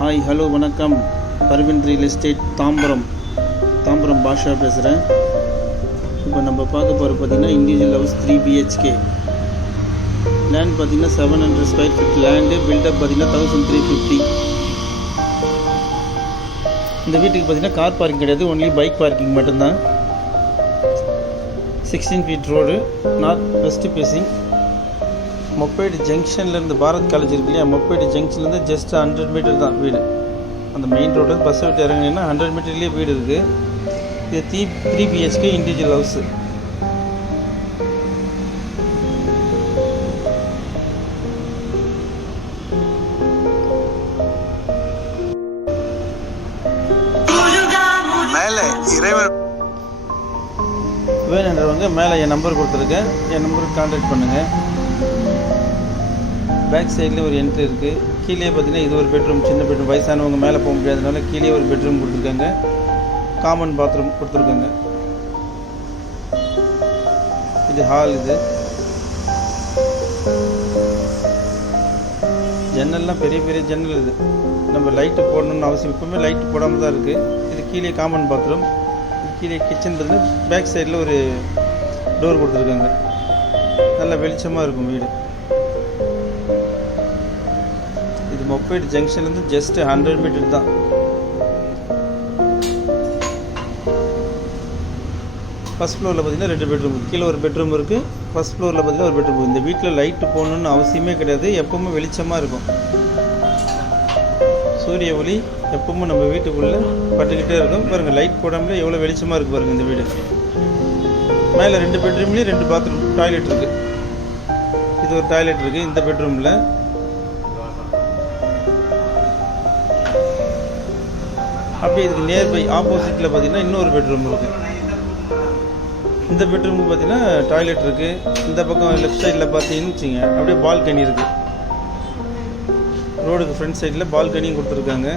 Hi hello வணக்கம். Parveen real estate Tambaram பாஷா பேசுகிறேன். இப்போ நம்ம பார்க்க போகிற பார்த்திங்கன்னா இண்டிவிஜுவல் ஹவுஸ் 3 BHK லேண்ட் பார்த்திங்கன்னா 700 ஸ்கொயர் ஃபீட் லேண்டு. பில்டப் பார்த்திங்கன்னா 1350. இந்த வீட்டுக்கு பார்த்திங்கன்னா கார் பார்க்கிங் கிடையாது, ஒன்லி பைக் பார்க்கிங் மட்டும்தான். 16 feet road, north west facing. மொப்பேடு ஜங்ஷன்லேருந்து பாரத் காலேஜ் இருக்கு இல்லையா, மொப்பேடு ஜங்ஷன்லேருந்து ஜஸ்ட் 100 மீட்டர் தான் வீடு. அந்த மெயின் ரோட்லேருந்து பஸ்ஸை விட்டு இறங்கினீங்கன்னா 100 மீட்டர்லேயே வீடு இருக்குது. இது 3 BHK இண்டிவிஜுவல் ஹவுஸு. வேணுன்றவங்க மேலே என் நம்பர் கொடுத்துருக்கேன், என் நம்பருக்கு கான்டாக்ட் பண்ணுங்கள். பேக் சைடில் ஒரு என்ட்ரி இருக்குது. கீழே பார்த்தீங்கன்னா இது ஒரு பெட்ரூம், சின்ன பெட்ரூம். வயசானவங்க மேலே போக முடியாதனால கீழே ஒரு பெட்ரூம் கொடுத்துருக்காங்க. காமன் பாத்ரூம் கொடுத்துருக்காங்க. இது ஹால். இது ஜன்னல்லாம் பெரிய பெரிய ஜன்னல். இது நம்ம லைட்டு போடணுன்னு அவசியம், இப்போவுமே லைட்டு போடாமல் தான் இருக்குது. இது கீழே காமன் பாத்ரூம். இது கீழே கிச்சன். பார்த்தீங்கன்னா பேக் சைடில் ஒரு டோர் கொடுத்துருக்காங்க. நல்லா வெளிச்சமாக இருக்கும் வீடு. இது மொப்பேட் ஜங்ஷன்லேருந்து ஜஸ்ட் 100 மீட்டர் தான். ஃபஸ்ட் ஃப்ளோரில் பார்த்தீங்கன்னா 2 பெட்ரூம், கீழே ஒரு பெட்ரூம் இருக்குது. ஃபஸ்ட் ஃப்ளோரில் பார்த்தீங்கன்னா ஒரு பெட்ரூம். இந்த வீட்டில் லைட்டு போடணுன்னு அவசியமே கிடையாது, எப்பவுமே வெளிச்சமாக இருக்கும். சூரிய ஒளி எப்பவுமே நம்ம வீட்டுக்குள்ளே பட்டுக்கிட்டே இருக்கும். பாருங்கள், லைட் போடாமலே எவ்வளோ வெளிச்சமாக இருக்குது பாருங்கள் இந்த வீடு. மேலே 2 பெட்ரூம்லேயும் 2 பாத்ரூம், டாய்லெட் இருக்குது. இது ஒரு டாய்லெட் இருக்குது இந்த பெட்ரூமில். அப்படியே இதுக்கு நியர்பை ஆப்போசிட்டில் பார்த்தீங்கன்னா இன்னொரு பெட்ரூம் இருக்குது. இந்த பெட்ரூமுக்கு பார்த்தீங்கன்னா டாய்லெட் இருக்குது. இந்த பக்கம் லெஃப்ட் சைடில் பார்த்தீங்கன்னு வச்சுங்க, அப்படியே பால்கனி இருக்குது. ரோடுக்கு ஃப்ரண்ட் சைடில் பால்கனியும் கொடுத்துருக்காங்க.